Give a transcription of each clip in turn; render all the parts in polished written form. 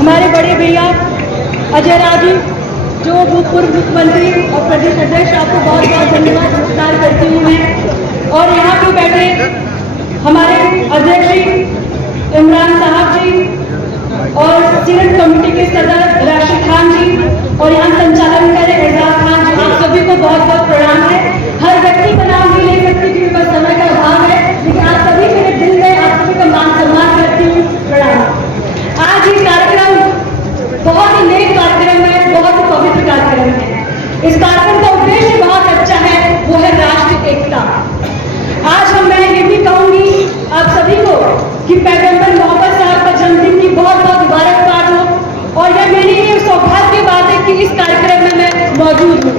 हमारे बड़े भैया अजय राव जी, जो पूर्व मुख्यमंत्री और प्रदेश अध्यक्ष, आपको बहुत बहुत धन्यवाद नमस्कार करती हूँ मैं। और यहाँ पे बैठे हमारे अध्यक्ष जी इमरान साहब जी और सीनेट कमेटी के सदस्य राशिद खान जी और यहाँ संचालन कर रहे एजाज खान जी, आप सभी को बहुत बहुत प्रणाम है। हर व्यक्ति का नाम भी ले सकती क्योंकि बस समय का अभाव है, लेकिन आप सभी मेरे दिल में आप सभी का मान सम्मान करती हूँ, प्रणाम। आज ये कार्यक्रम बहुत ही नेक कार्यक्रम है, बहुत ही पवित्र कार्यक्रम है। इस कार्यक्रम का उद्देश्य बहुत अच्छा है, वो है राष्ट्रीय एकता। आज मैं ये भी कहूंगी आप सभी को कि पैगंबर मोहम्मद साहब का जन्मदिन की बहुत बहुत मुबारकबाद हो। और यह मेरी लिए सौभाग्य की बात है कि इस कार्यक्रम में मैं मौजूद हूँ।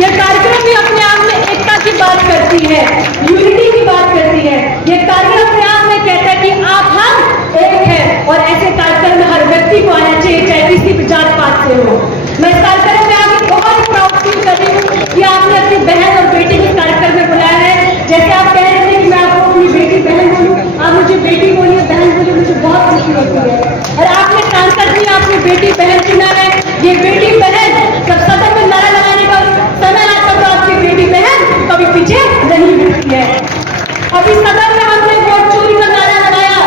यह कार्यक्रम भी अपने आप में एकता की बात करती है, यूनिटी की बात करती है। यह कार्यक्रम अपने आप में कहता है कि आप हम एक है, और ऐसे कार्यक्रम में हर व्यक्ति को आना चाहिए, चाहे किसी भी जात पात से हो। मैं इस कार्यक्रम में आगे बहुत ही प्राउड फील कर रही हूँ कि आपने अपनी बहन और बेटी को इस कार्यक्रम में बुलाया है। जैसे आप कह रहे थे कि मैं आपको अपनी बेटी बहन बोलूँ, आप मुझे बेटी बोलिए, बहन बोलिए, मुझे बहुत खुशी होती है। और आपने सांसद भी आपने बेटी बहन चुना है। ये बेटी बहन जब सदन में नारा लगाने का समय आता तो आपकी बेटी बहन कभी पीछे नहीं मिलती है। अभी सदन में हमने वोट चोरी का नारा लगाया,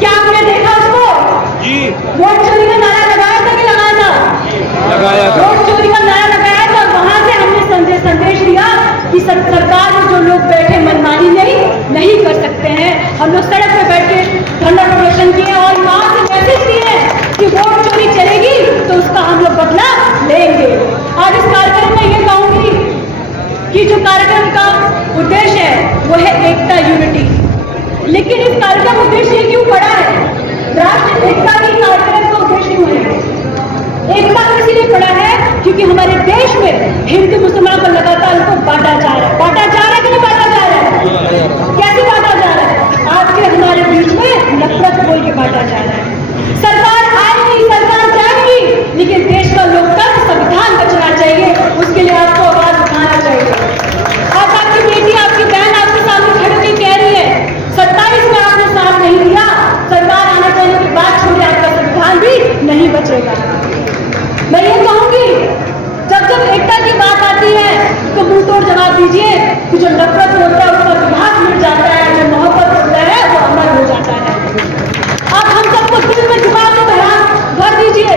क्या आपने देखा उसको? वोट चोरी का नारा लगाया था कि लगाया था? लगाया था। वोट चोरी का नारा लगाया था, वहां से हमने संदेश दिया कि सरकार में जो लोग बैठे मनमानी नहीं कर सकते हैं। हम लोग सड़क पे बैठ के धरना प्रदर्शन किए और वहां से मैसेज दिए कि वोट चोरी चलेगी तो उसका हम लोग बदला लेंगे। आज इस कार्यक्रम में ये कहूंगी कि जो कार्यक्रम का उद्देश्य है वो है एकता, यूनिटी। लेकिन इस कार्यक्रम का उद्देश्य ये क्यों पड़ा है? राष्ट्रीय एकता की कार्यक्रम का उद्देश्य क्यों है? एकता इसीलिए पड़ा है क्योंकि हमारे देश में हिंदू मुसलमान को लगातार उनको बांटा जा रहा है। बांटा जा रहा है कि नहीं बांटा जा रहा है? कैसे बांटा जा रहा है? आज के हमारे बीच में नफरत बोल के बांटा जा रहा है। सरकार आएगी, सरकार जाएगी, लेकिन देश का लोकतंत्र, संविधान बचना चाहिए, उसके लिए आपको आवाज उठाना चाहिए। आज आपकी बेटी, आपकी बहन आपके सामने खड़े होकर कह रही है 27 में आपने साथ नहीं दिया, सरकार आने जाने के बाद छोड़े आपका संविधान भी नहीं बचेगा। मैं ये कहूंगी जब जब एकता की बात आती है तो मुंह तोड़ जवाब दीजिए कि जो नफरत होता है उसका विभाग मिट जाता है, जो मोहब्बत होता है वो अमर हो जाता है। आप हम सबको दिल में दिमाग में भर दीजिए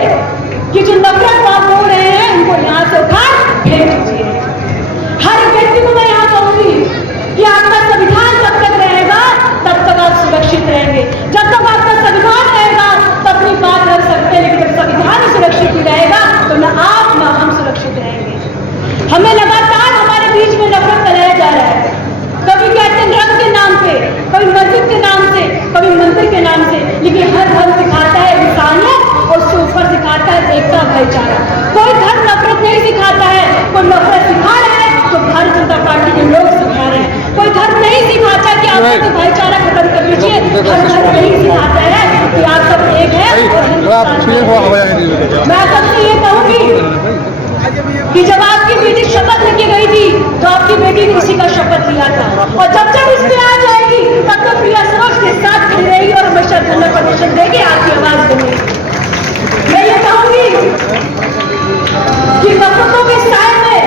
कि जो नफरत आप बोल रहे हैं उनको यहाँ से उठा फेंक दीजिए। हर व्यक्ति को मैं यहाँ कहूंगी कि आपका संविधान जब तक रहेगा तब तक आप सुरक्षित रहेंगे। जब तक आपका संविधान रहेगा तब अपनी बात रख सकते हैं, लेकिन जब संविधान सुरक्षित ही रहेगा तो न आप न हम सुरक्षित रहेंगे। हमें लगातार हमारे बीच में नफरत फैलाया जा रहा है। कभी कहते हैं धर्म के नाम पे, कभी मस्जिद के नाम से, कभी मंदिर के नाम से, लेकिन हर धर्म सिखाता है इंसानियत और उससे ऊपर सिखाता है एकता, भाईचारा। कोई धर्म नफरत नहीं सिखाता है, कोई नफरत सिखा रहा है तो भारतीय जनता पार्टी के लोग सिखा रहे हैं। कोई धर्म नहीं सिखाता कि आप सबको भाईचारा खत्म कर लीजिए, हर धर्म नहीं सिखाता है कि आप सब एक है। मैं सबसे ये कहूंगी कि जब आपकी बेटी शपथ लेके गई थी तो आपकी बेटी ने इसी का शपथ लिया था, और जब जब इस पे आ जाएगी तब तक प्रिया सरोज के साथ खड़ी रहेगी और हमेशा धरना प्रदर्शन देगी, आपकी आवाज बनेगी। मैं ये कहूंगी कि नफरतों के साए में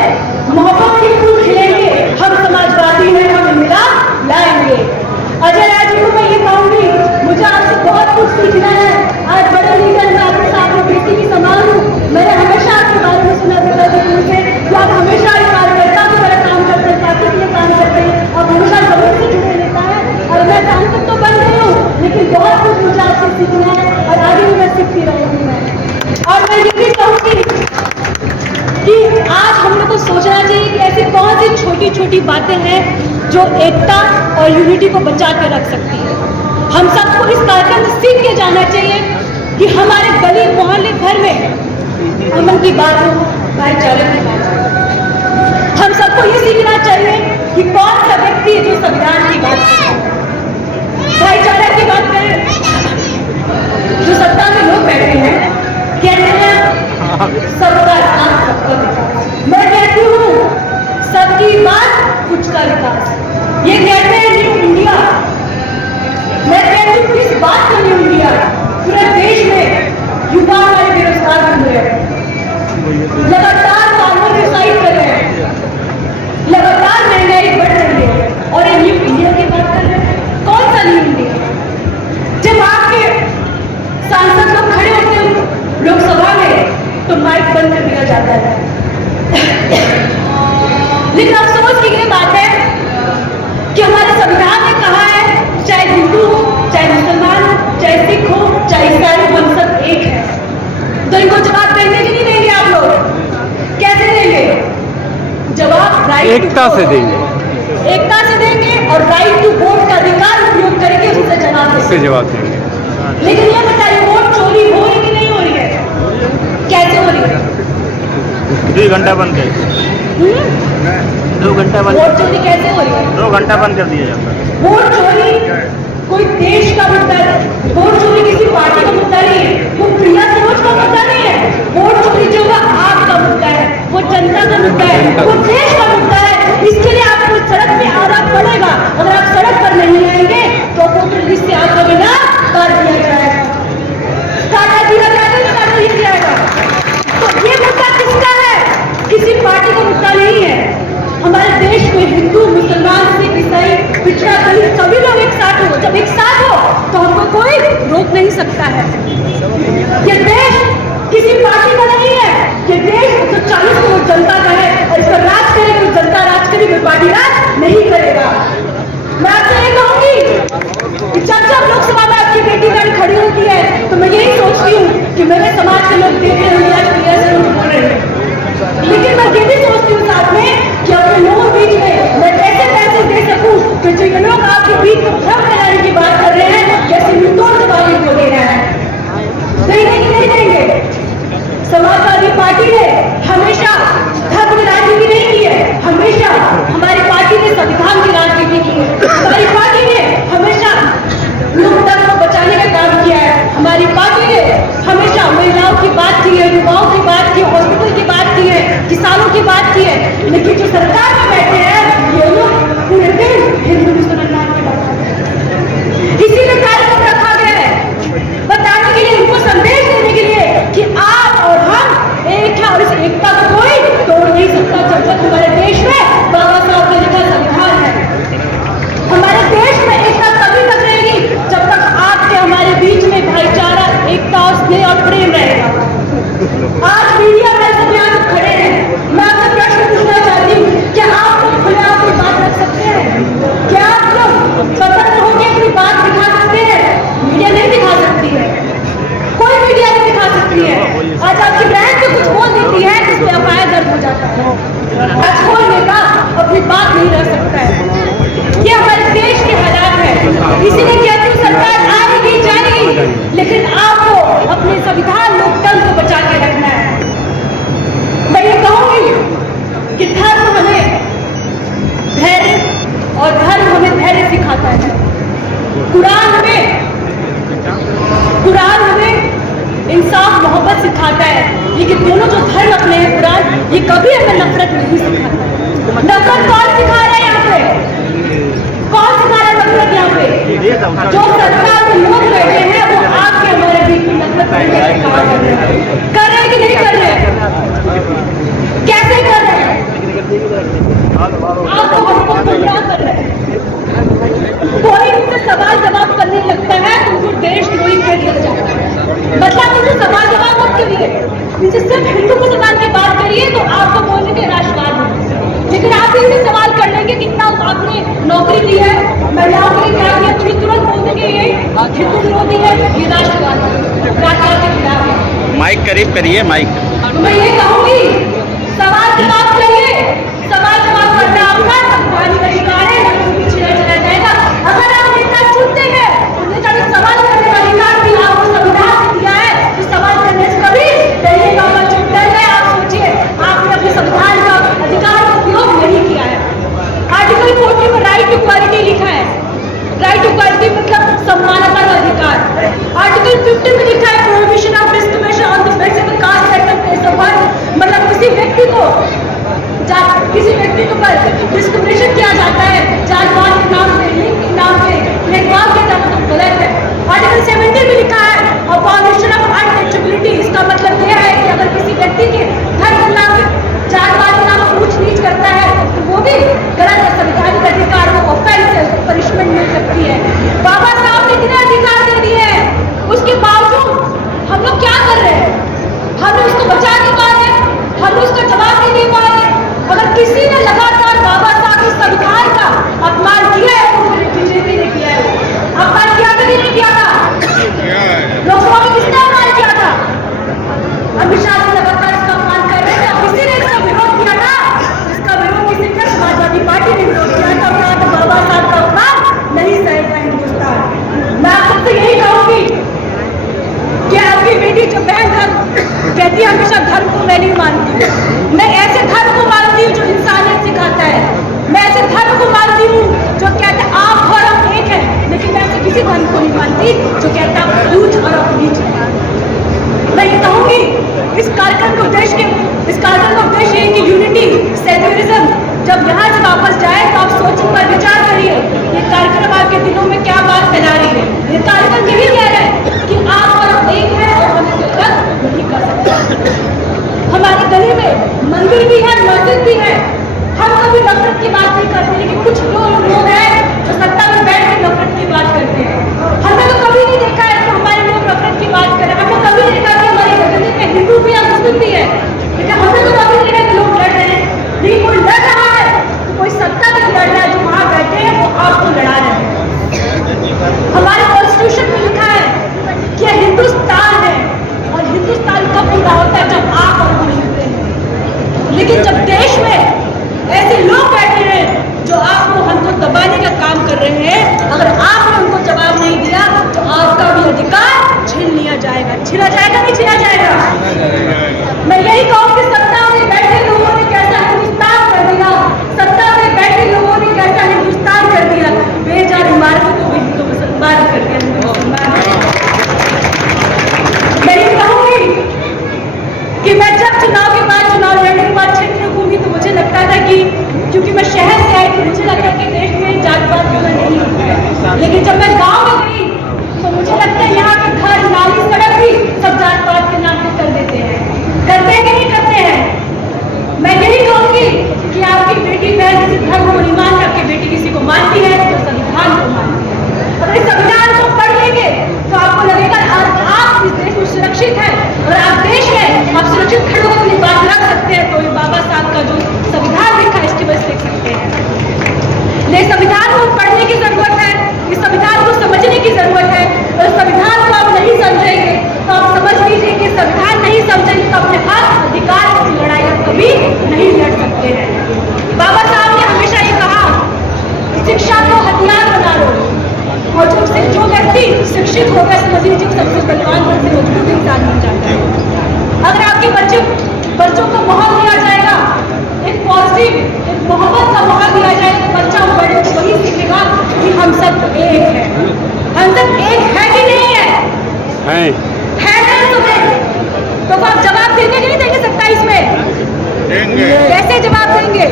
मोहब्बत के फूल खिलेंगे, हम समाजवादी हैं, हम इंकलाब लाएंगे। अजय राय जी को मैं ये कहूंगी, मुझे आपसे बहुत कुछ सीखना है। आज बड़े लीडर में आपके साथ में बेटी की समान हूँ। मैंने हमेशा आपके बारे में सुना था कि आप हमेशा एक कार्यकर्ता की तरह काम करते हैं, पार्टी के लिए काम करते हैं, और हमेशा जमीन से जुड़े रहता है। और मैं सांसद तो बन रही हूँ, लेकिन बहुत कुछ मुझे आपसे सीखना है और आगे भी मैं सीखती रहूंगी। और मैं ये भी कहूँगी कि आज हम लोग को सोचना चाहिए कि ऐसी कौन सी छोटी छोटी बातें हैं जो एकता और यूनिटी को बचा कर रख सकती है। हम सबको इस कार्यक्रम से सीख के जाना चाहिए कि हमारे गली मोहल्ले घर में अमन की बात हो, भाईचारे की बात हो। हम सबको ये सीखना चाहिए कि कौन सा व्यक्ति है जो संविधान की बात करे, भाईचारे की बात करे। जो सत्ता में लोग बैठे हैं कहते हैं सबका साथ सबका विकास, मैं कहती हूँ सबकी बात कुछ का विकास। ये कहते हैं न्यू इंडिया, मैं कहती हूँ किस बात का न्यू इंडिया? पूरे देश में तो माइक बंद कर दिया जाता है। लेकिन अफसोस की ये बात है कि हमारे संविधान ने कहा है चाहे हिंदू हो, चाहे मुसलमान हो, चाहे सिख हो, चाहे ईसाई, हम सब एक है। तो इनको जवाब देंगे कि नहीं देंगे आप लोग? कैसे देंगे जवाब? राइट एकता से देंगे, एकता से देंगे और राइट टू वोट का अधिकार उपयोग करके उससे जवाब देंगे। लेकिन ये बताइए वोट चोरी हो रही कि नहीं हो रही है? कैसे हो रही है? 2 घंटा बंद कर 2 घंटा बंद वोट चोरी कैसे हो रही है? 2 घंटा बंद कर दिया जाता है। वोट चोरी कोई देश का मुद्दा है, वोट चोरी किसी पार्टी का मुद्दा नहीं है, वो प्रिया सोच का मुद्दा नहीं है। वोट चोरी जो है आपका मुद्दा है, वो जनता का मुद्दा है, वो देश का मुद्दा है। इसके लिए आपको सड़क पे आना पड़ेगा। अगर आप सड़क पर नहीं आएंगे तो वोटर लिस्ट से आपका बिना काट दिया जाएगा, काटा दिया जाएगा या काटा दिया जाएगा। तो ये मुद्दा किसका है? किसी पार्टी का मुद्दा नहीं है। हमारे देश में हिंदू, मुसलमान, सिख, ईसाई, पिछड़ा दलित सभी लोग एक साथ हो। जब एक साथ हो तो हमको कोई रोक नहीं सकता है। ये देश किसी पार्टी का नहीं है, ये देश 140 करोड़ जनता का है और इस पर राज करे कोई जनता राज करे, कोई पार्टी राज नहीं करेगा। मैं आपसे ये कहूंगी कि जब जब लोकसभा में आपकी बेटी बहन खड़ी होती है तो मैं यही सोचती हूँ कि मेरे समाज के लोग देख रहे होंगे आज प्रिया से लोग बोल रहे हैं, लेकिन मैं ये भी सोचती हूँ साथ में कि अपने लोगों के बीच में मैं ऐसे पैसे दे सकूं कि जो ये लोग आपके बीच में भ्रम फैलाने की बात कर रहे हैं जैसे निर्दोष दवाई को दे रहे हैं। देंगे कि नहीं देंगे? समाजवादी पार्टी ने हमेशा धर्म की राजनीति नहीं की है, हमेशा हमारी पार्टी ने संविधान की राजनीति की है। हमारी पार्टी ने हमेशा लोकतंत्र को बचाने का काम किया है। हमारी पार्टी ने हमेशा महिलाओं की बात की है, युवाओं की बात की है, हॉस्पिटल की बात की है, किसानों की बात की है। लेकिन जो सरकार में बैठे हैं ये लोग पूरे दिन हिंदू मुसलमान की बात करते हैं। इसीलिए कार्यक्रम रखा गया है बताने के लिए, उनको संदेश देने के लिए कि आप और हम एक है और इस एकता को कोई तोड़ नहीं सकता। जब तक हमारे देश में बाबा साहब ने लिखा संविधान है, हमारे देश में एकता तभी तक रहेगी जब तक आपके हमारे बीच में भाईचारा, एकता और स्नेह और प्रेम रहेगा। आज मीडिया में सब यहाँ से खड़े हैं, मैं आपसे प्रश्न पूछना चाहती हूँ, क्या आप लोग खुले अपनी बात रख सकते हैं? क्या आप लोग स्वतंत्र होकर अपनी बात दिखा सकते हैं? मीडिया नहीं दिखा सकती है, कोई मीडिया नहीं दिखा सकती है। आज आपकी बहन जो कुछ बोल देती है उस पर एफआईआर दर्ज हो जाता है। आज कोई नेता अपनी बात नहीं रख सकता है। ये हमारे देश के हालात है, इसीलिए कहती हूँ सरकार आएगी जाएगी, लेकिन आपको अपने संविधान लोकतंत्र को बचा के रखना है। मैं ये कहूंगी कि धर्म हमें धैर्य और धर्म हमें धैर्य सिखाता है। कुरान हमें इंसाफ मोहब्बत सिखाता है, लेकिन दोनों जो धर्म अपने हैं कुरान, ये कभी हमें नफरत नहीं सिखाता। नफरत कौन सिखा रहा है यहाँ पे? कौन सिखा रहा है नफरत यहाँ पे? जो सरकार में लोग बैठे हैं वो आपके हमारे बीच में नफरत कर रहे हैं कि नहीं कर रहे हैं? कैसे कर रहे हैं? आपको हमको गुमराह कर रहे हैं। कोई उनसे सवाल जवाब करने लगता है तो उनको देशद्रोही कह दिया जाता है। मतलब उनसे सवाल जवाब मत करिए, उनसे सिर्फ हिंदू मुसलमान की बात करिए तो आपको बोलने के राष्ट्रवाद है। लेकिन आप इनसे सवाल कर लेंगे कितना आपने नौकरी दी है, महिलाओं के लिए क्या किया, तो ये तुरंत बोल देंगे ये हिंदू विरोधी है, ये राष्ट्रवाद के खिलाफ है। माइक करीब करिए माइक। मैं ये कहूंगी सवाल जवाब करिए, सवाल जवाब करना आपका संवैधानिक अधिकार है, ना पीछे चला जाएगा। अगर आप नेता चुनते हैं तो नेता ने सवाल करने का अधिकार भी आपको संविधान ने दिया है, तो सवाल करने से कभी डरिएगा मत। जो डर है आप सोचिए आपने अपने संविधान का अधिकार का उपयोग नहीं किया है। आर्टिकल 40 में राइट टू इक्वालिटी लिखा है, राइट टू इक्वालिटी मतलब समानता का अधिकार। आर्टिकल 50 में लिखा है prohibition of discrimination on the basis of caste, sex and place of birth, मतलब किसी व्यक्ति को पर डिस्क्रिमिनेशन किया जाता है जात पात के नाम पे, लिंग के नाम पे, भेदभाव किया जाता है तो गलत है। कि हमेशा धर्म को मैं नहीं मानती हूँ। मैं ऐसे धर्म को मानती हूँ जो इंसानियत सिखाता है। मैं ऐसे धर्म को मानती हूँ जो कहता है आप और हम एक है, लेकिन मैं ऐसे किसी धर्म को नहीं मानती जो कहता है आप ऊंच और आप नीच है। मैं ये कहूंगी इस कार्यक्रम का उद्देश्य है कि यूनिटी सेक्युलरिज्म जब यहाँ से वापस जाए तो आप सोच पर विचार करिए ये कार्यक्रम आपके दिलों में क्या बात फैला रही है। ये कार्यक्रम यही कह रहा है कि आप और हम एक है और हम इसको अलग नहीं कर सकते। हमारे गली में मंदिर भी है, मस्जिद भी है। हम कभी नफरत की बात नहीं करते, लेकिन कुछ लोग हैं जो सत्ता में बैठ कर नफरत की बात करते हैं। हमने तो कभी नहीं देखा है कि हमारे लोग नफरत की बात करें। हमने कभी नहीं देखा कि हमारे गली में हिंदू भी है, मुस्लिम भी है, लेकिन हमने तो कभी नहीं देखा कि लोग लड़ रहे हैं। नहीं कोई लड़ रहा है तो कोई सत्ता की लड़ रहा है, जो वहां बैठे हैं वो आपको लड़ा रहे हैं। हमारे कॉन्स्टिट्यूशन में लिखा है कि यह हिंदुस्तान है और हिंदुस्तान कब पूरा होता है जब आप और हम मिलते हैं। लेकिन जब देश में ऐसे लोग बैठे हैं जो आपको हमको दबाने का काम कर रहे हैं, अगर आपने उनको जवाब नहीं दिया तो आपका भी अधिकार छीन लिया जाएगा। छीना जाएगा नहीं छीना जाएगा। मैं यही कहूँ कि सत्ता में बैठे लोगों ने कैसा हिंदुस्तान कर दिया, सत्ता में बैठे लोगों ने कैसा हिंदुस्तान कर दिया। बेजार इमारतों को भी हिंदू मुसलमान कर दिया। मैं ये कहूंगी कि मैं जब चुनाव के बाद चुनाव लड़ने के बाद क्षेत्र में घूमी तो मुझे लगता था कि क्योंकि मैं शहर से आई थी मुझे लगता कि देश में जात पात का नहीं है, लेकिन जब मैं गांव में गई तो मुझे लगता है यहाँ के घर नाली सड़क भी सब जात पात के नाम पे कर देते हैं। करते हैं कि नहीं करते हैं। मैं यही कहूंगी कि आपकी बेटी बहन किसी धर्म को नहीं मानती, आपकी बेटी किसी को मानती है तो संविधान को मानती है। अगर इस संविधान को पढ़ लेंगे तो आपको लगेगा आप इस देश में सुरक्षित है और आप देश में आप सुरक्षित खड़े होकर अपनी बात रख सकते हैं। तो ये बाबा साहब का जो संविधान लिखा है इसकी वजह से लिख सकते हैं। लेकिन संविधान को पढ़ने की जरूरत है, इस संविधान को समझने की जरूरत है। और इस संविधान को आप नहीं समझेंगे तो आप समझ लीजिए कि संविधान नहीं समझेंगे तो अपने हक अधिकार की लड़ाई आप कभी नहीं लड़ सकते हैं। बाबा साहब ने हमेशा ये कहा कि शिक्षा को हथियार बना लो, और जो व्यक्ति शिक्षित होगा समझ लीजिए सबसे बलवान सबसे मजबूत इंसान बन जाता है। अगर आपके बच्चों को माहौल दिया जाएगा, एक पॉजिटिव एक मोहब्बत का माहौल दिया जाएगा तो बच्चा बड़े तो वही सीखेगा कि हम सब एक है। हम सब एक है कि नहीं है? तो आप जवाब देंगे कि नहीं देंगे 27 में? कैसे जवाब देंगे?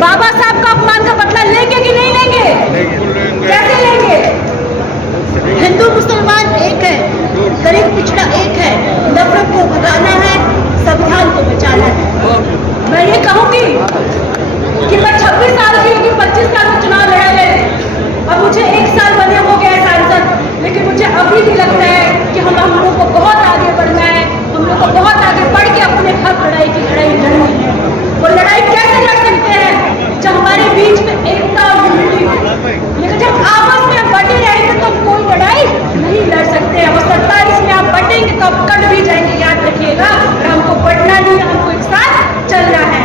बाबा साहब का अपमान का बदला लेंगे कि नहीं लेंगे? कैसे लेंगे? हिंदू मुसलमान एक है, गरीब पिछड़ा एक है, नफरत को भगाना है, संविधान को बचाना है। मैं ये कहूंगी कि मैं 26 साल की लेकिन 25 साल में चुनाव लड़ा है। अब मुझे 1 साल बने हो गया सांसद, लेकिन मुझे अभी भी लगता है कि हम लोगों को बहुत आगे बढ़ना है। हम लोग को बहुत आगे बढ़ के अपने हक लड़ाई की लड़ाई लड़नी है। वो लड़ाई कैसे लड़ सकते हैं? जब हमारे बीच में एकता और यूनिटी हो। लेकिन जब आपस में बटे रहेंगे तो कोई लड़ाई नहीं लड़ सकते हैं। और 27 में आप बटेंगे तो आप कट भी जाएंगे, याद रखिएगा। हमको बढ़ना नहीं, हमको एक साथ चलना है।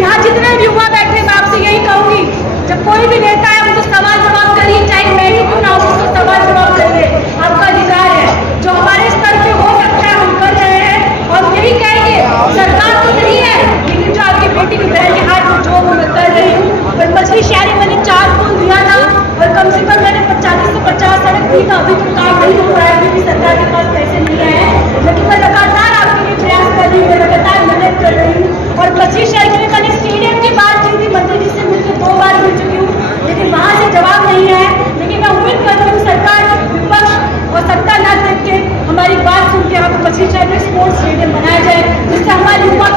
यहाँ जितने भी युवा बैठे मैं आपसे यही कहूंगी, जब कोई भी नेता है उनको सवाल जवाब करिए, चाहे मैं ही क्यों ना हो उसको सवाल जवाब करिए, आपका अधिकार है। जो हमारे स्तर पे हो सकता है हम कर रहे हैं और यही कहेंगे सरकार तो नहीं है, लेकिन जो आपकी बेटी की बहन के हाथ में जो मैं कर रही हूँ। और मछली शहरी मैंने 4 पुल दिया था और कम से कम मैंने 40 से 50 सड़क दी था। अभी तो काम नहीं हो रहा है क्योंकि सरकार के पास पैसे नहीं आए हैं, लेकिन मैं लगातार आपके लिए प्रयास कर रही हूँ, मैं लगातार मेहनत कर रही हूँ। और मछली शहर के लिए मैंने स्टेडियम की बात की थी, मंत्री जी से मिलकर 2 बार मिल चुकी हूँ, लेकिन वहाँ से जवाब नहीं है। लेकिन मैं उम्मीद करती हूँ सरकार विपक्ष और सत्ता ना देख के हमारी बात सुन के यहाँ पर मछली शहर में स्पोर्ट्स स्टेडियम बनाया जाए, जिससे हमारे युवा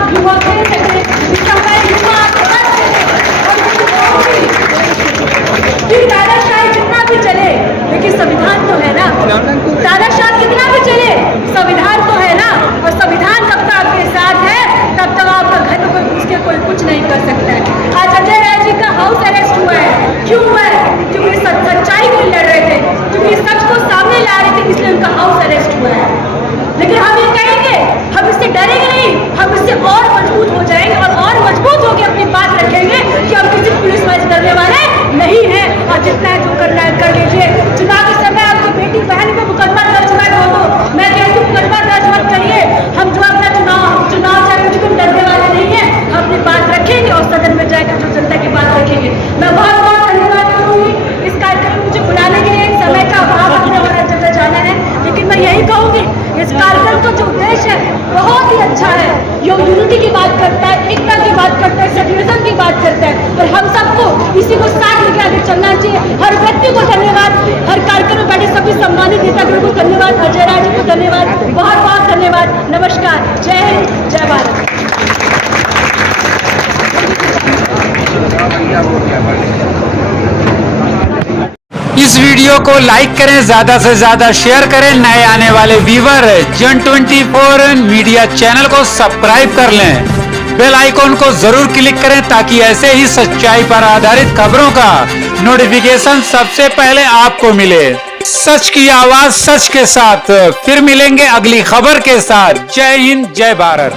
खेल सके, जिससे हमारे युवा तानाशाही जितना भी चले लेकिन संविधान तो है ना। तानाशाही कितना भी चले संविधान तो है ना। और संविधान जब तक आपके साथ है तब तक आपका घर में कोई घुस के कोई कुछ नहीं कर सकता है। आज अजय राय जी का हाउस अरेस्ट हुआ है, क्यों हुआ है? क्योंकि सच्चाई के लिए लड़ रहे थे, क्योंकि सच को सामने ला रहे थे, इसलिए उनका हाउस अरेस्ट हुआ है। लेकिन हम ये कहेंगे, हम इससे डरेंगे नहीं, हम इससे और मजबूत हो जाएंगे और मजबूत होकर अपनी बात रखेंगे कि हम किसी पुलिस वाइज करने वाले नहीं है। और जितना है जो करना है कर लीजिए। चुनाव के समय आपकी बेटी बहन पे मुकदमा दर्ज मत हो, मैं कहती हूँ मुकदमा दर्ज मत करिए। हम यही कहूंगी, इस कार्यक्रम का जो उद्देश्य है बहुत ही अच्छा है। ये यूनिटी की बात करता है, एकता की बात करता है, सेक्युलरिज्म की बात करता है, और हम सबको इसी को साथ लेकर आगे चलना चाहिए। हर व्यक्ति को धन्यवाद, हर कार्यक्रम में बैठे सभी सम्मानित नेतागणों को धन्यवाद, अजय राय जी को धन्यवाद, बहुत बहुत धन्यवाद। नमस्कार, जय हिंद, जय भारत। इस वीडियो को लाइक करें, ज्यादा से ज्यादा शेयर करें। नए आने वाले व्यूवर जन 24 मीडिया चैनल को सब्सक्राइब कर लें। बेल आइकॉन को जरूर क्लिक करें ताकि ऐसे ही सच्चाई पर आधारित खबरों का नोटिफिकेशन सबसे पहले आपको मिले। सच की आवाज सच के साथ फिर मिलेंगे अगली खबर के साथ। जय हिंद, जय भारत।